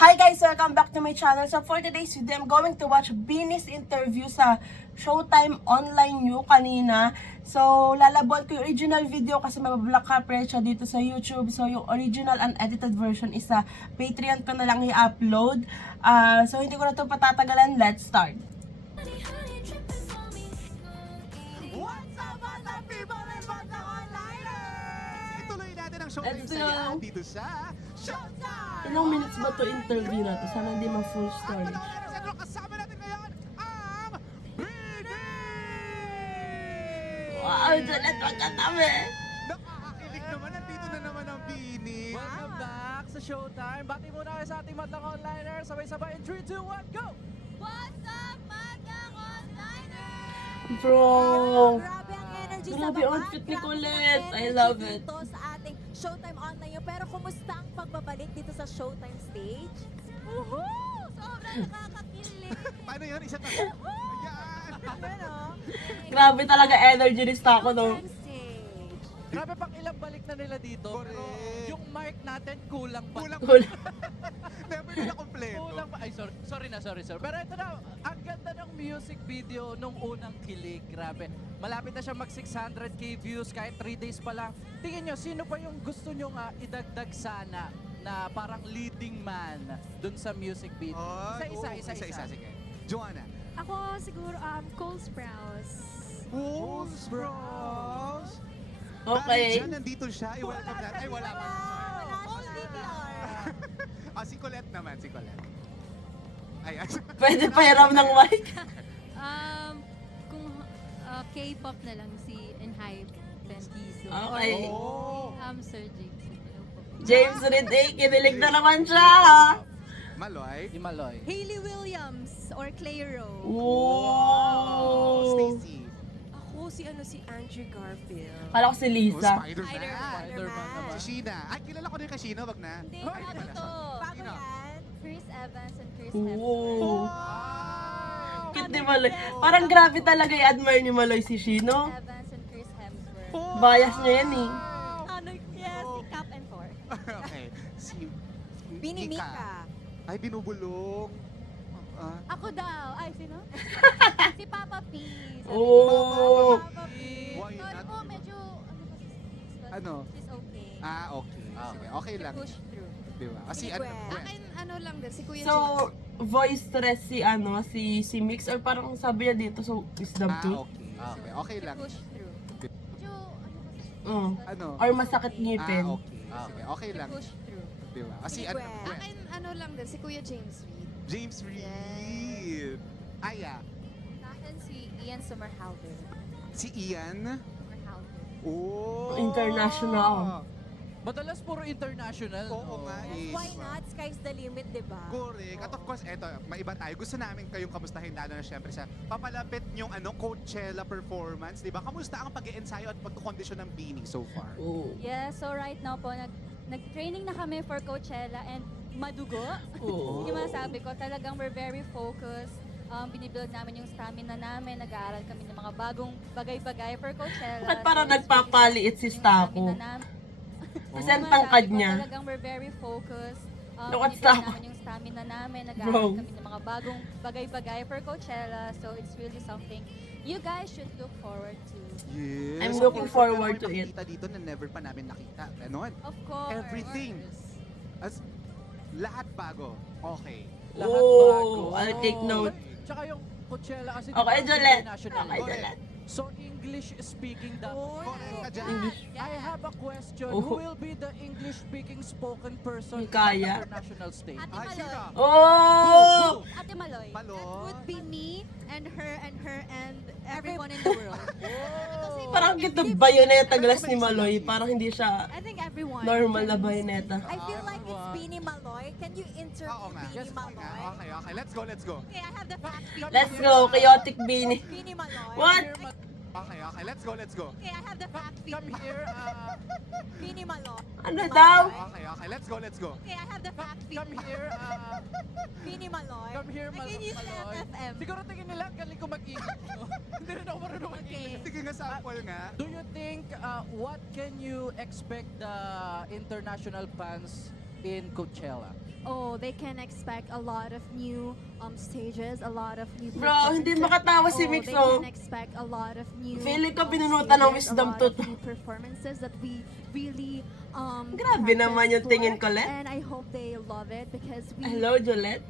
Hi guys! Welcome back to my channel. So for today's video, I'm going to watch Beanie's interview sa Showtime Online New kanina. So lalabon ko yung original video kasi mabablock copyright siya dito sa YouTube. So yung original unedited version is sa Patreon ko na lang i-upload. So hindi ko na ito patatagalan. Let's start! What's up, mga people and banda onliners? Ituloy natin ang show Let's saya go. dito sa Showtime! Ilang minutes ba to interview na to? Sana hindi ma-full At story. mga onliners, ito kasama natin ngayon ang Beanie! Wow! Janet, wag ka tabi! Nakakakilig naman, nandito na naman ang Beanie. Welcome back sa Showtime. Bati muna kayo sa ating madlang onliners. Sabay-sabay in 3, 2, 1, go! What's up, madlang onliners? Bro! Grabe ang energy Grabe sa baba. outfit ni Grabe Colette. ang I energy love it. dito sa ating Showtime Online. Pero kumusta ang pagbabalik dito sa Showtime stage? Woohoo! Sobrang nakakakilig. Paano yun? Isa tayo. Ayan! Ayan o. Grabe talaga energy lista ako no. Showtime stage. Grabe pang ilang balik na nila dito. Pero Correct. yung mic natin kulang pa. Kulang Cool. Never nila kompleto. Kulang pa. Ay, sorry. Pero ito na, ang ganda ng music video nung unang kilig. Grabe. Malapit na siya mag 600k views kahit 3 days pa lang. Tingin nyo, sino pa yung gusto nyo nga idagdag sana na parang leading man dun sa music video? Isa. Sige. Joanna. Ako siguro Cole Sprouse. Who's Bros? Okay. Dahil dyan, nandito siya. I-welcome natin. Ay, wala pa. Wala siya. Si Colette naman, si Colette. Ayan. Pwede pa hiram ng mic. Kung K-pop na lang si Enhype Bentizo. Okay. Oh. Sir Jigs. Hello po. James Reid, kinilig na naman siya. Maloy. Di Maloy. Hayley Williams or Clairo. Wow. Stacy. Ako si Andrew Garfield. Kala ko si Lisa. Spider-Man. Spider-Man naman. Si Sheena. Ay, kilala ko na yung kay Sheena, wag na. Hindi, Ay, ano pala to? siya. Bago Sino? yan. Chris Evans and Chris Wow. Hemsworth. Cute ni Maloy. Parang grabe talaga i-admire ni Maloy si Shino. Evans and Chris Hemsworth. Bias niya yan eh. Ano? Yes, si Cap and Four. Okay. Si Binimika. Ay, binubulong. Ako daw. Ay, sino? Si Papa P. Sabi Oh. ni Papa P. Why Sorry not? po, medyo ano kasi but Ano? she's okay. Okay. Sige, okay lang. Push through. Di ba? Si ano, Gwen. Gwen. Akin ano lang din, si Kuya So, voice stress si Mix or parang sabi niya dito so wisdom tooth. Okay. Sige, okay lang. Push through. Medyo ano kasi Ano? Or masakit ngipin. Okay. Sige, okay lang. push through. Di ba? Si ano, Gwen. Gwen. Akin ano lang din, si Kuya James Reid. James Reid. Aya. Akin si Ian Somerhalder. Si Ian. Somerhalder. Oh. International. Madalas puro international. Oo no? nga eh. Why not? Sky's the limit, di ba? Correct. At of course, eto, maiba tayo. Gusto namin kayong kamustahin lalo na syempre sa papalapit yung Coachella performance, di ba? Kamusta ang pag-i-ensayo at pagkukondisyon ng Beanie so far? Oh. Yeah, so right now po, nag-training na kami for Coachella and madugo. Oh. Yung masabi ko, talagang we're very focused. Binibuild namin yung stamina namin. Nag-aaral kami ng mga bagong bagay-bagay for Coachella. Bakit parang So, it's nagpapaliit si yung Stako? stamina namin. Kasi Yung ang tangkad masabi ko, niya. Talagang we're very focused. Look at binibuild Stako. namin yung stamina namin. Bro. Nag-aaral kami ng mga bagong bagay-bagay for Coachella. So it's really something you guys should look forward to. Yes. I'm Of looking course, forward meron to kami it. makikita dito na never pa namin nakita. Ganon. Of course. Everything. As, lahat bago. Okay. Lahat Oh, bago. I'll take note. Tsaka yung Coachella kasi Okay, diba, Jolette. international. Okay, Jolette. So English speaking dapat. Correct ka dyan. English. I have a question. Oh. Who will be the English speaking spoken person Hindi kaya. on the international stage? Ate Ay, Maloy. sino? Oh! Ate Maloy. Malo. Would be me and her and everyone in the world. Oh. Parang gito bayoneta glass ni Maloy. Parang hindi siya I think everyone. normal na can bayoneta. I feel like it's Wow. Beanie Maloy. Can you interview Oo nga. Beanie Maloy? Okay. Let's go. Okay, I have the fact sheet. Let's go, chaotic Beanie. Beanie Maloy. What? Okay. Let's go. Okay, I have the fact sheet. Come here. Beanie Maloy. Ano daw? Okay. Let's go. Okay, I have the fact sheet. Come here. Beanie Maloy. Come here, I can use Maloy. FM. Siguro tingin nila, galing ko mag-English. Hindi rin ako marunong mag-English. Sige nga, sample nga. Do you think, what can you expect the international fans in Coachella? they can expect a lot of new stages, a lot of new Bro, hindi makatawa si Mix, they oh. can expect a lot of new Feeling ko pinunutan ng stages, wisdom a lot tooth. of new performances that we really Grabe naman yung practice tingin for, ko, Let. and I hope they love it because Hello, Jolette.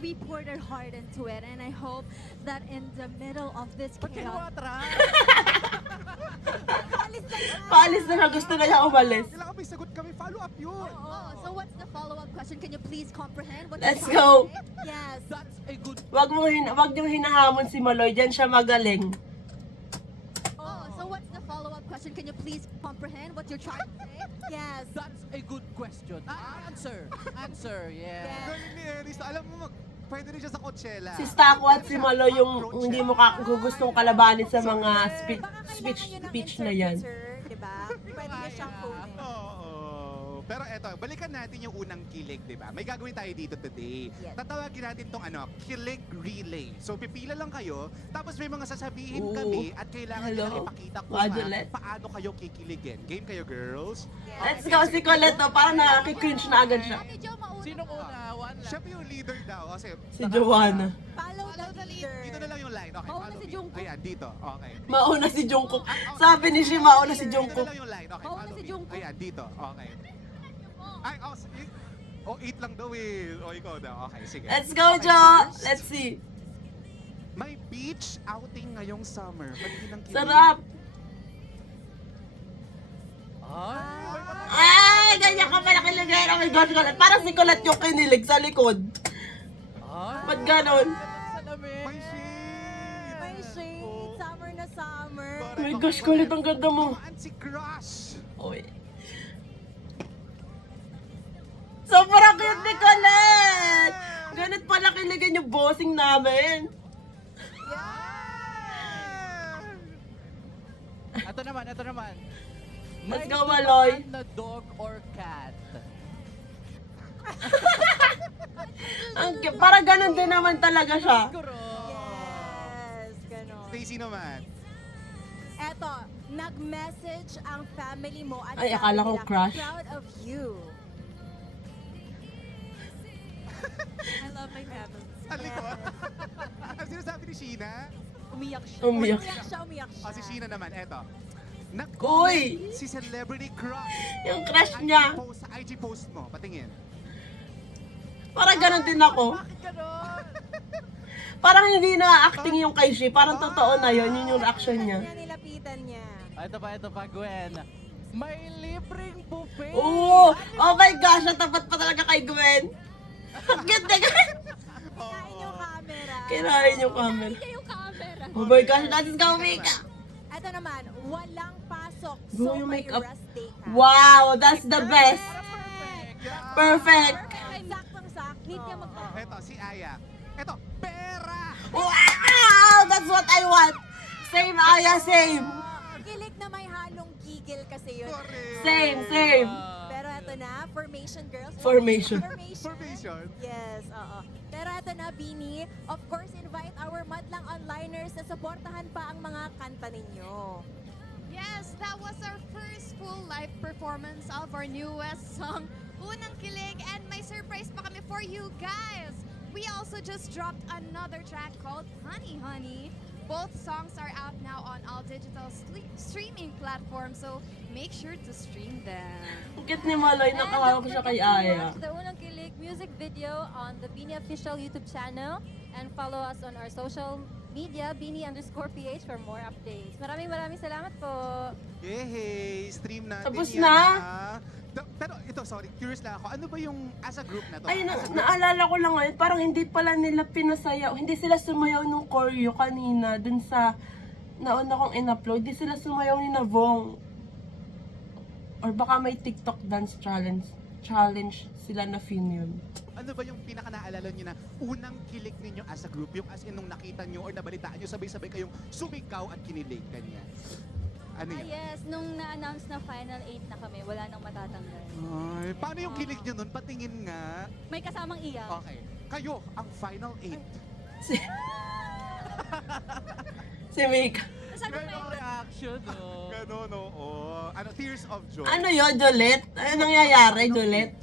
we poured our heart into it, and I hope that in the middle of this Ba't chaos, kinuha atrás? Paalis na nga, gusto na niya umalis. Kailangan may sagot kami, follow up yun. Oh, so what's the follow-up question? Can you please comprehend what Let's you're trying to go. say? Yes. That's a good... Wag niyong hinahamon si Maloy, diyan siya magaling. Oh, so what's the follow-up question? Can you please comprehend what you're trying to say? Yes. That's a good question. Answer, yeah. Galing ni Eris, alam mo, pwede rin siya sa Coachella. Si Stako at si Maloy yung hindi mo gustong kalabanin sa mga Baka speech kailangan nyo ng speech na yan. interpreter, di ba? Pwede nyo siyang kunin. Oo. Pero eto, balikan natin yung unang kilig, di ba? May gagawin tayo dito today. Yes. Tatawagin natin tong kilig relay. So pipila lang kayo, tapos may mga sasabihin Ooh. kami at kailangan nyo Hello. lang ipakita kung Madeline. paano kayo kikiligin. Game kayo, girls? Let's go, si Colette, oh, parang nakaki-cringe na agad siya. Ate Jo, mauna Sinong ka. una? One lang. Siya pa yung leader daw. Kasi Si Joanna. Follow the leader. dito na lang yung line. Okay, Mauna follow si me. Jungkook. Ayan, dito. Okay. Mauna si Jungkook. Sabi ni Shi, mauna si Dito Jungkook. na lang yung line. Okay, Mauna follow si me. Jungkook. Ayan, dito. Okay. Ay, oh, 8 lang daw eh. O, ikaw daw. Okay, sige. Let's go, Okay, Jo! first, Let's see. May beach outing ngayong summer. Paligid ng kilig. Sarap! Ay, Ay, ganyan ka pala kiligay. Oh my gosh, Colette. Parang si Colette yung kinilig sa likod. ay. Ba't ganon? Salamin. May shade! May shade. Summer na summer. Oh my gosh, Colette, ang ganda mo. Tumaan si Crush! Oy. Sobrang cute ni Colette! Ganit pala kiniligin yung bossing namin. Ito naman. Let's May go, Maloy. tumaan na dog or cat? Para ganun din naman talaga siya. Siguro. Yes, ganon. Stacy naman. Eto, nag-message ang family mo at Ay, sabi akala ko nila, crush. proud of you. I love my family. Alikot. Ang sinasabi ni Sheena? Umiyak siya. Umiyak. Umiyak siya. Si Sheena naman, eto. Uy! Nag-comment si Celebrity Crush. Yung crush niya. Sa IG post mo, patingin. Parang ganun din ako. Bakit ganon? Parang hindi na acting yung kay Shi. Parang totoo na yun. Yun yung reaction niya. Nilapitan niya. Ito pa, Gwen. May libreng buffet. Oo! Oh my gosh! Natapat pa talaga kay Gwen. Ang ganda ka. Kain yung camera. Kinain yung camera. Kain yung camera. Oh my gosh, let's go, Mika! Ito naman, walang pasok. Bro, So yung may makeup. rest day ka. Wow! That's the best! Perfect. Perfect! Saktong-sakto. Need niya mag- Eto, si Aya. Eto, pera! Wow! That's what I want! Same, Aya, same! Kilig na may halong gigil kasi yun. Correct. Same. Pero ito na, formation girls. Formation. Formation. Yes, oo. Pero ito na, Bini, of course, invite our madlang onliners na supportahan pa ang mga kanta ninyo. Yes, that was our first full live performance of our newest song, Unang Kilig, and may surprise pa kami for you guys. We also just dropped another track called Honey Honey. Both songs are out now on all digital streaming platforms, so make sure to stream them. Ang cute ni Maloy, nakahawak siya kay Aya. Watch the Unang Kilig music video on the Bini official YouTube channel and follow us on our social media, Bini_PH for more updates. Maraming salamat po. Yehey! Stream natin Tapos yan, na? ha? Pero ito, sorry, curious lang ako. Ano ba yung as a group na to? Ay, As a group? naalala ko lang ngayon, parang hindi pala nila pinasayaw, hindi sila sumayaw nung choreo kanina dun sa nauna kong in-upload. Hindi sila sumayaw ni Navong. Or baka may TikTok dance challenge sila na yun. Ano ba yung pinaka-naalala nyo na unang kilig ninyo as a group? Yung as in nung nakita nyo or nabalitaan nyo, sabay-sabay kayong sumigaw at kinilig, ganyan. Ano yun? Yes, nung na-announce na Final 8 na kami, wala nang matatanggal. Ay, paano yung kilig nyo nun? Patingin nga. May kasamang iyak. Okay. Kayo, ang final 8. Si Mika. Ganong reaction, no? Ganon, oo. Ano, tears of joy. Ano yun, Jolette? Ano nangyayari, Jolette?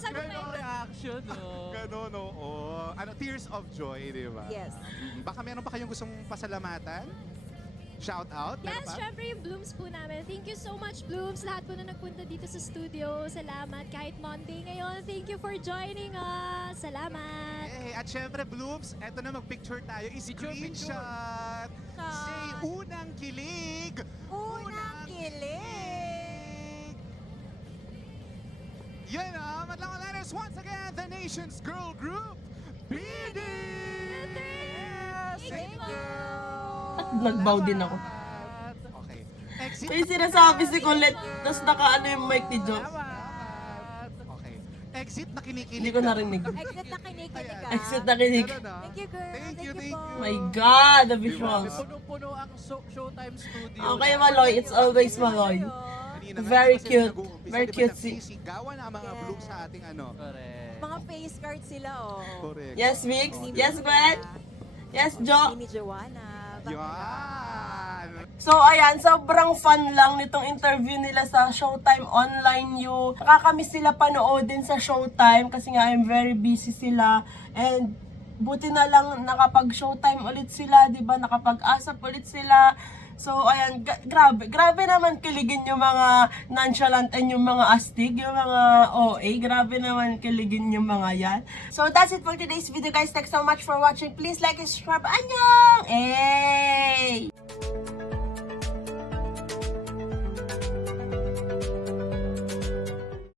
Sabi ko Ganong reaction, no? Ganon, oo. Ano, tears of joy, di ba? Yes. Baka meron pa kayong gustong pasalamatan? Shout out? Meron Yes, pa? syempre yung Blooms po namin. Thank you so much, Blooms. Lahat po na nagpunta dito sa studio. Salamat. Kahit Monday ngayon, thank you for joining us. Salamat. Hey, at syempre, Blooms, eto na mag-picture tayo. Picture. I-screenshot. Say, unang kilig! Unang kilig! Yan na, Madlang Letters, once again, the nation's girl group, BD! Thank you. At nagbow din ako. Okay. Exit. May sinasabi si Colette, tapos nakaano yung mic ni Joe. Okay. Exit na kinikilig. Hindi ko narinig. Exit na kinikilig ka. Exit na kinig. Thank you, girl. Thank you, po. thank you. My God, the visuals. Punong-puno ang Showtime Studio. Okay, Maloy. It's always Maloy. Kanina nga, Very kasi cute. nag-uumpisa, Very di ba, cutesy. nagsisigawan na ang mga Yes. Blooms sa ating ano. Correct. Mga face cards sila, oh. Correct. Yes, Mix. Yes, Gwen. Yes, Jo. Ni Joanna. Yan. So, ayan, sobrang fun lang nitong interview nila sa Showtime Online U. Nakakamiss sila panoodin sa Showtime kasi nga I'm very busy sila. And buti na lang nakapag-Showtime ulit sila, di ba? Nakapag-asap ulit sila. So, ayan, grabe naman kiligin yung mga nonchalant and yung mga astig, yung mga OA. Grabe naman kiligin yung mga yan. So, that's it for today's video, guys. Thanks so much for watching. Please like and subscribe. Annyeong! Hey!